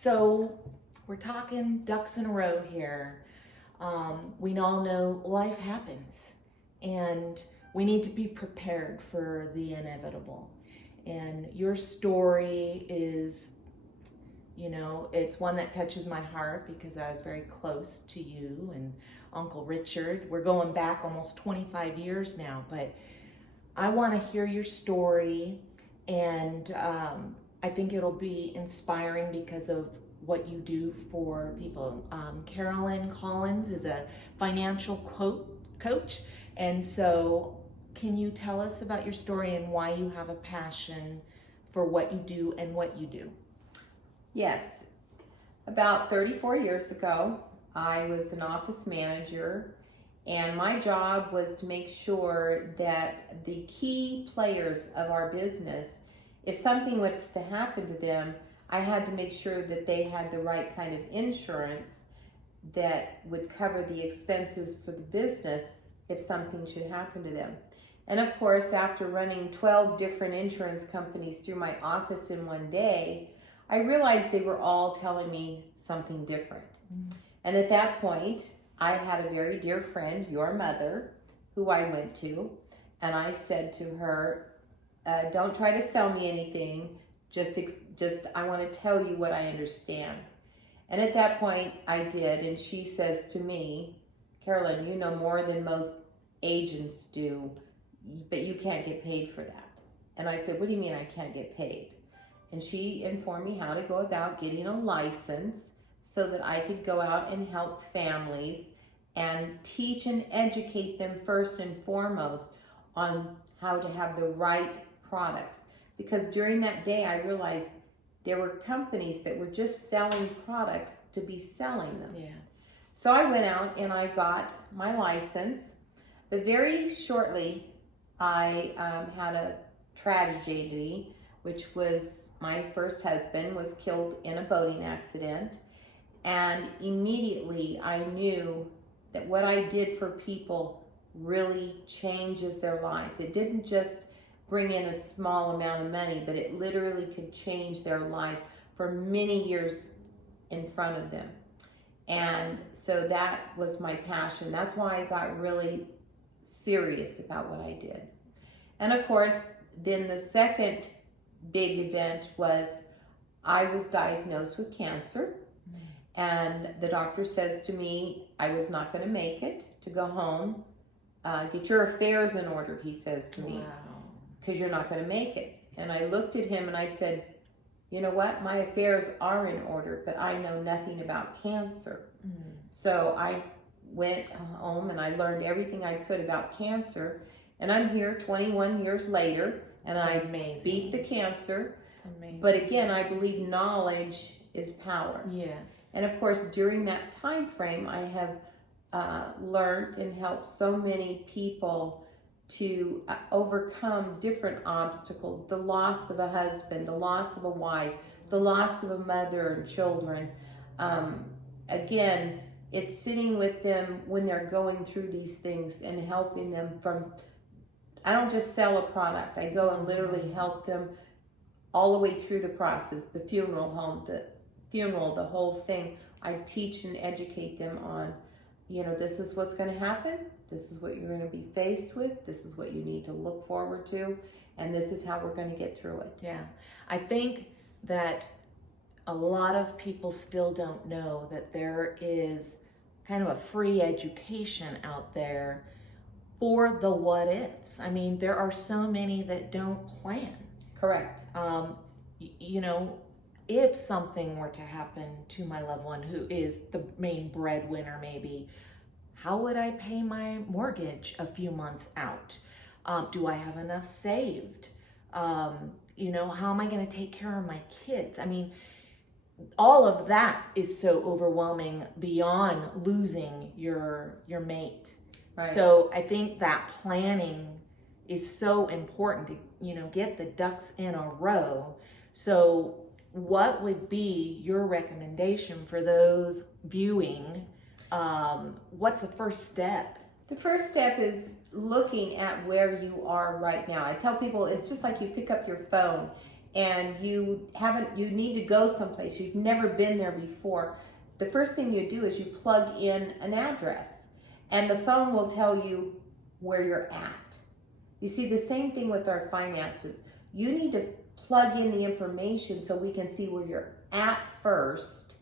So we're talking ducks in a row here. We all know life happens, and we need to be prepared for the inevitable. And your story is, it's one that touches my heart because I was very close to you and Uncle Richard. We're going back almost 25 years now, but I want to hear your story, and I think it'll be inspiring because of what you do for people. Carolyn Collins is a financial coach, and so can you tell us about your story and why you have a passion for what you do and what you do? Yes. About 34 years ago, I was an office manager, and my job was to make sure that the key players of our business, if something was to happen to them, I had to make sure that they had the right kind of insurance that would cover the expenses for the business if something should happen to them. And of course, after running 12 different insurance companies through my office in one day, I realized they were all telling me something different. And at that point, I had a very dear friend, your mother, who I went to, and I said to her, don't try to sell me anything, just I want to tell you what I understand. And at that point, I did, and she says to me, Carolyn, you know more than most agents do, but you can't get paid for that. And I said, what do you mean I can't get paid? And she informed me how to go about getting a license so that I could go out and help families and teach and educate them first and foremost on how to have the right products. Because during that day, I realized there were companies that were just selling products to be selling them. Yeah. So I went out and I got my license, but very shortly I had a tragedy, which was my first husband was killed in a boating accident. And immediately I knew that what I did for people really changes their lives. It didn't just bring in a small amount of money, but it literally could change their life for many years in front of them. And so that was my passion. That's why I got really serious about what I did. And of course, then the second big event was I was diagnosed with cancer. And the doctor says to me, I was not going to make it, to go home. Get your affairs in order, he says to me, because you're not going to make it. And I looked at him and I said, you know what? My affairs are in order, but I know nothing about cancer. So I went home and I learned everything I could about cancer. And I'm here 21 years later, and I beat the cancer. But again, I believe knowledge is power. Yes. And of course, during that time frame, I have learned and helped so many people to overcome different obstacles, the loss of a husband, the loss of a wife, the loss of a mother and children. Again, it's sitting with them when they're going through these things and helping them from, I don't just sell a product, I go and literally help them all the way through the process, the funeral home, the funeral, the whole thing. I teach and educate them on, this is what's going to happen. This is what you're going to be faced with. This is what you need to look forward to. And this is how we're going to get through it. Yeah. I think that a lot of people still don't know that there is kind of a free education out there for the what ifs. I mean, there are so many that don't plan. Correct. If something were to happen to my loved one who is the main breadwinner, maybe, how would I pay my mortgage a few months out? Do I have enough saved? How am I going to take care of my kids? I mean, all of that is so overwhelming beyond losing your mate. Right. So I think that planning is so important to, get the ducks in a row. So what would be your recommendation for those viewing? What's the first step? The first step is looking at where you are right now. I tell people it's just like you pick up your phone and you need to go someplace, you've never been there before, the first thing you do is you plug in an address, and the phone will tell you where you're at. You see, the same thing with our finances. You need to plug in the information so we can see where you're at first,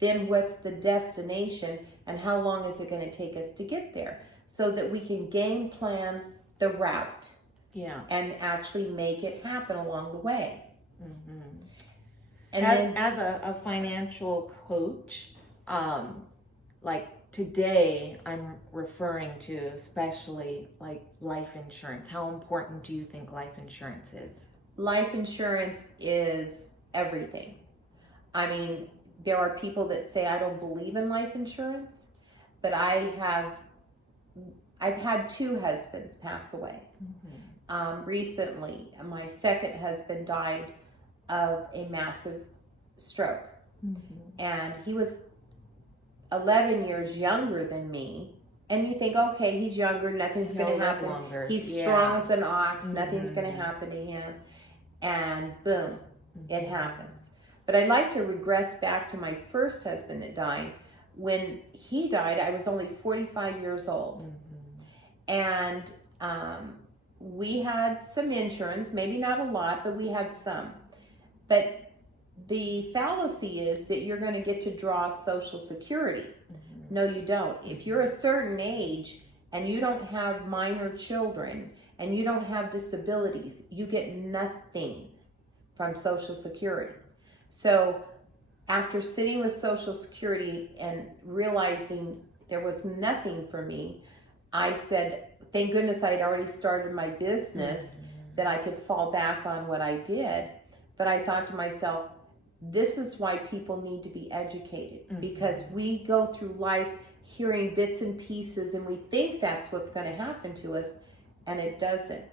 then what's the destination, and how long is it going to take us to get there, so that we can game plan the route. Yeah. And actually make it happen along the way. Mm-hmm. And as a financial coach, like today, I'm referring to especially like life insurance. How important do you think life insurance is? life insurance is everything. I mean, there are people that say I don't believe in life insurance, but I've had 2 husbands pass away. Recently, my second husband died of a massive stroke, and he was 11 years younger than me. And you think, okay, he's younger, nothing's going to happen. Longer. He's strong as an ox, nothing's going to happen to him. And boom, it happens. But I'd like to regress back to my first husband that died. When he died, I was only 45 years old. And we had some insurance, maybe not a lot, but we had some. But the fallacy is that you're going to get to draw Social Security. No, you don't. If you're a certain age and you don't have minor children and you don't have disabilities, you get nothing from Social Security. So after sitting with Social Security and realizing there was nothing for me, I said, thank goodness I'd already started my business, that I could fall back on what I did. But I thought to myself, this is why people need to be educated, because we go through life hearing bits and pieces and we think that's what's going to happen to us, and it doesn't.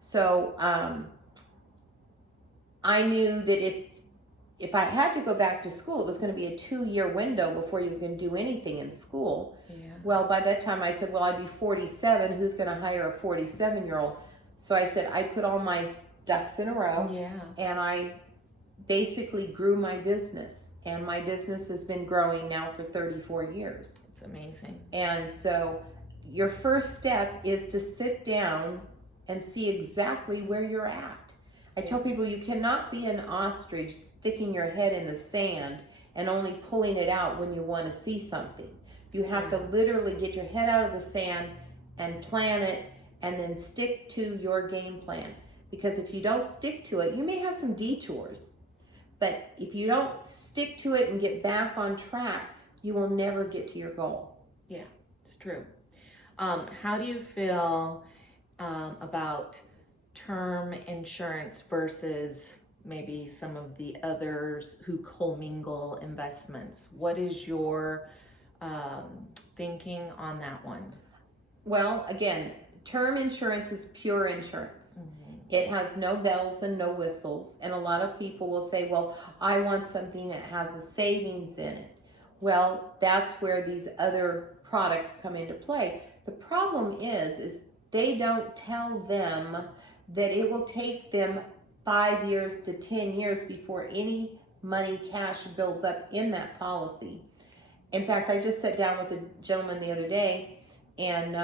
So I knew that if I had to go back to school, it was going to be a 2-year window before you can do anything in school. Well, by that time I said, well, I'd be 47. Who's going to hire a 47-year-old? So I said, I put all my ducks in a row, and I basically grew my business. And my business has been growing now for 34 years. It's amazing. And so your first step is to sit down and see exactly where you're at. I tell people you cannot be an ostrich sticking your head in the sand and only pulling it out when you want to see something. You have to literally get your head out of the sand and plan it, and then stick to your game plan. Because if you don't stick to it, you may have some detours. But if you don't stick to it and get back on track, you will never get to your goal. Yeah, it's true. How do you feel about term insurance versus maybe some of the others who commingle investments? What is your thinking on that one? Well, again, term insurance is pure insurance. It has no bells and no whistles. And a lot of people will say, well, I want something that has a savings in it. Well, that's where these other products come into play. The problem is they don't tell them that it will take them 5 years to 10 years before any money, cash builds up in that policy. In fact, I just sat down with a gentleman the other day, and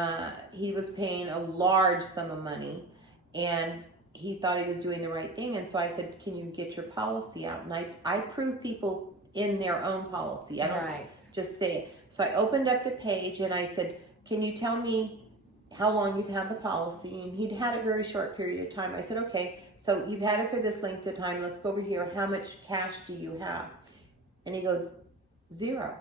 he was paying a large sum of money, and he thought he was doing the right thing. And so I said, can you get your policy out? And I prove people in their own policy. I don't just say it. So I opened up the page and I said, can you tell me how long you've had the policy? And he'd had a very short period of time. I said, okay, so you've had it for this length of time. Let's go over here. How much cash do you have? And he goes, 0.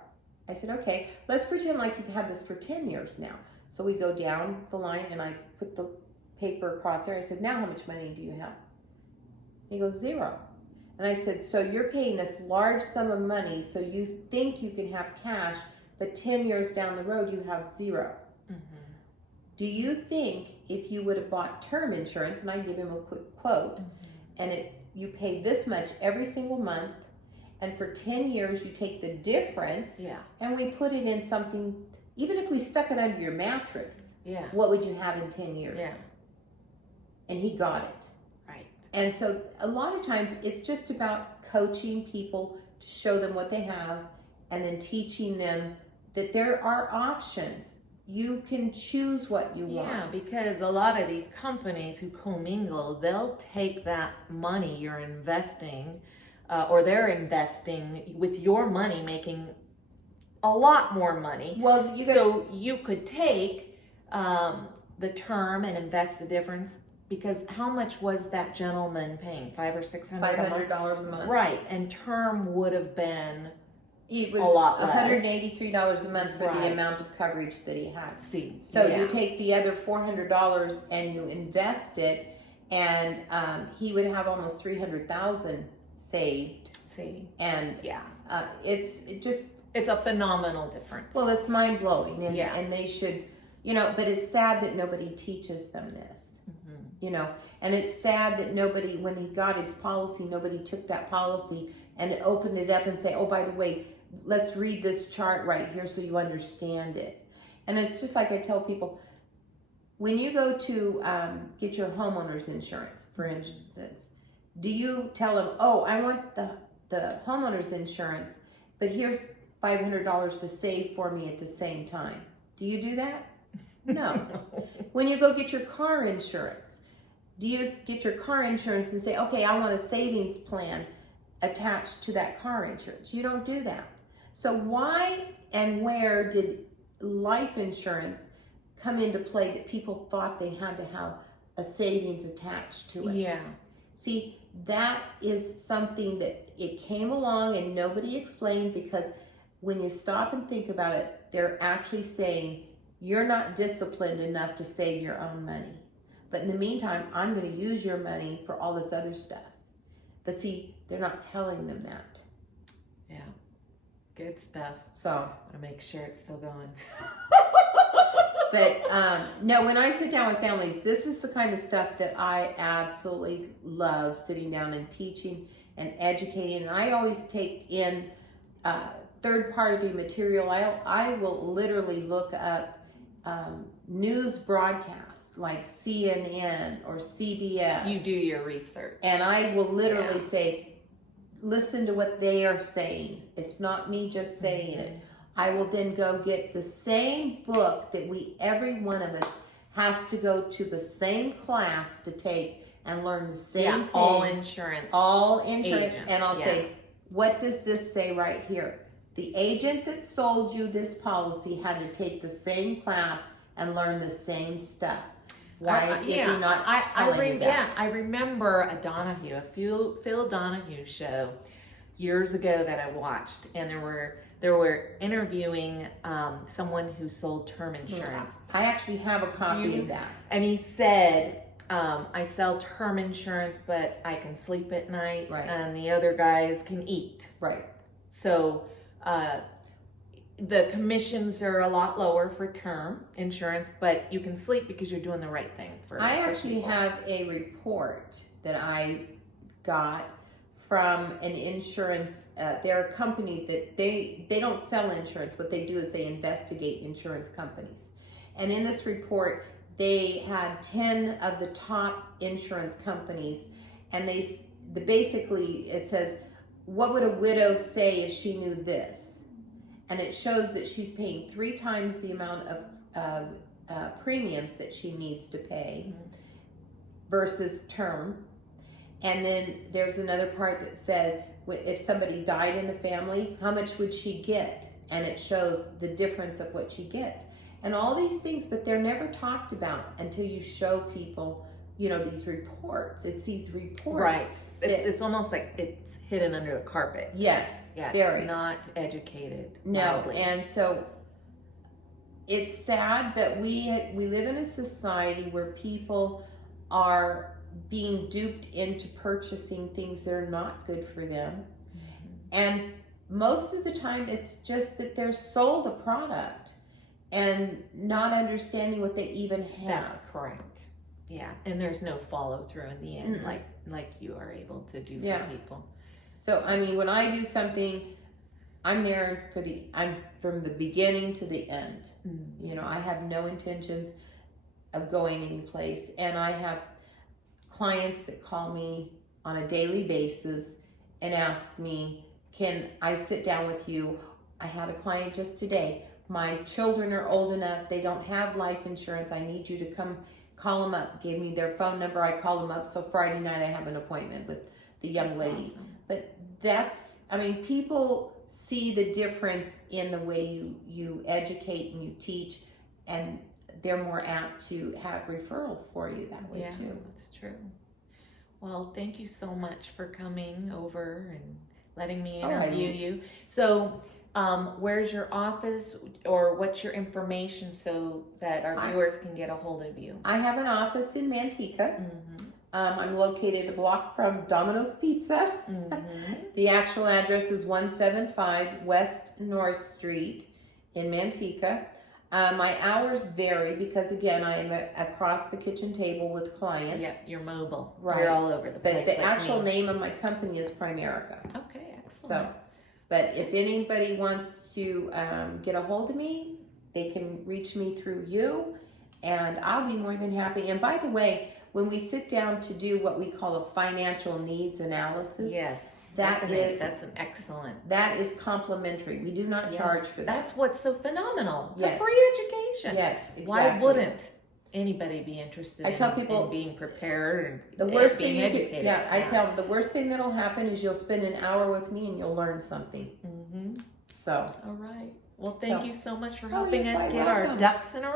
I said, okay, let's pretend like you've had this for 10 years now. So we go down the line and I put the paper across there. I said, now how much money do you have? He goes, 0. And I said, so you're paying this large sum of money, so you think you can have cash, but 10 years down the road you have 0. Do you think if you would have bought term insurance, and I give him a quick quote, and you pay this much every single month, and for 10 years you take the difference, and we put it in something, even if we stuck it under your mattress, what would you have in 10 years? And he got it. And so a lot of times it's just about coaching people to show them what they have and then teaching them that there are options. You can choose what you want. Yeah, because a lot of these companies who commingle, they'll take that money you're investing, or they're investing with your money, making a lot more money. Well, So you could take the term and invest the difference, because how much was that gentleman paying? $500 or $600? $500 a month. Right, and term would have been It would, a lot less. $183 a month for the Right. amount of coverage that he had. See. So yeah. you take the other $400 and you invest it, and he would have almost $300,000 saved. See. And Yeah. it's a phenomenal difference. well, it's mind blowing, and Yeah. and they should, but it's sad that nobody teaches them this. Mhm. And it's sad that nobody, when he got his policy, nobody took that policy and opened it up and say, oh, by the way, let's read this chart right here so you understand it. And it's just like I tell people, when you go to get your homeowner's insurance, for instance, do you tell them, oh, I want the homeowner's insurance, but here's $500 to save for me at the same time? Do you do that? No. When you go get your car insurance, do you get your car insurance and say, okay, I want a savings plan attached to that car insurance? You don't do that. So why and where did life insurance come into play that people thought they had to have a savings attached to it? Yeah. See, that is something that it came along and nobody explained, because when you stop and think about it, they're actually saying you're not disciplined enough to save your own money. But in the meantime, I'm going to use your money for all this other stuff. But see, they're not telling them that. Yeah. Good stuff. So, I want to make sure it's still going. but no, when I sit down with families, this is the kind of stuff that I absolutely love, sitting down and teaching and educating. And I always take in third-party material. I will literally look up news broadcasts like CNN or CBS. You do your research. And I will literally say, listen to what they are saying. It's not me just saying it. I will then go get the same book that every one of us has to go to the same class to take and learn the same thing. All insurance. Agents, and I'll say, what does this say right here? The agent that sold you this policy had to take the same class and learn the same stuff. Why is he not telling you that? Yeah, I remember a Phil Donahue show years ago that I watched, and they were interviewing someone who sold term insurance. I actually have a copy of that. And he said, I sell term insurance, but I can sleep at night, Right. and the other guys can eat. Right. So the commissions are a lot lower for term insurance, but you can sleep because you're doing the right thing. I actually have a report that I got from an insurance. They're a company that they don't sell insurance. What they do is they investigate insurance companies. And in this report, they had 10 of the top insurance companies, and basically it says, what would a widow say if she knew this? And it shows that she's paying 3 times the amount of premiums that she needs to pay versus term. And then there's another part that said, if somebody died in the family, how much would she get? And it shows the difference of what she gets. And all these things, but they're never talked about until you show people, these reports. It's these reports. Right. It's almost like it's hidden under the carpet. Yes, very. Not educated. No, loudly. and so it's sad, but we live in a society where people are being duped into purchasing things that are not good for them. And most of the time it's just that they're sold a product and not understanding what they even have. That's correct. Yeah, and there's no follow through in the end, like you are able to do for people. So I mean, when I do something, I'm there I'm from the beginning to the end. I have no intentions of going any place, and I have clients that call me on a daily basis and ask me, can I sit down with you? I had a client just today. My children are old enough, they don't have life insurance. I need you to come call them up. Gave me their phone number. I called them up. So Friday night I have an appointment with the young That's lady. awesome. But I mean, people see the difference in the way you educate and you teach, and they're more apt to have referrals for you that way too. That's true. Well, thank you so much for coming over and letting me interview you. So, where's your office, or what's your information so that our viewers can get a hold of you? I have an office in Manteca. Mm-hmm. I'm located a block from Domino's Pizza. Mm-hmm. The actual address is 175 West North Street in Manteca. My hours vary because, again, I am across the kitchen table with clients. Yes, you're mobile. Right. You're all over the place. But the like actual me. name of my company is Primerica. Okay, excellent. So, but if anybody wants to get a hold of me, they can reach me through you, and I'll be more than happy. And by the way, when we sit down to do what we call a financial needs analysis, Yes, that's an excellent. that is complimentary. We do not charge for that. That's what's so phenomenal. It's Yes. a free education. Yes, exactly. Why wouldn't anybody be interested I tell in, people, in being prepared and the worst being thing educated? I tell them the worst thing that'll happen is you'll spend an hour with me and you'll learn something. Mm-hmm. So, All right. Well, thank you so much for Oh, helping you're us quite get our welcome. ducks in a row.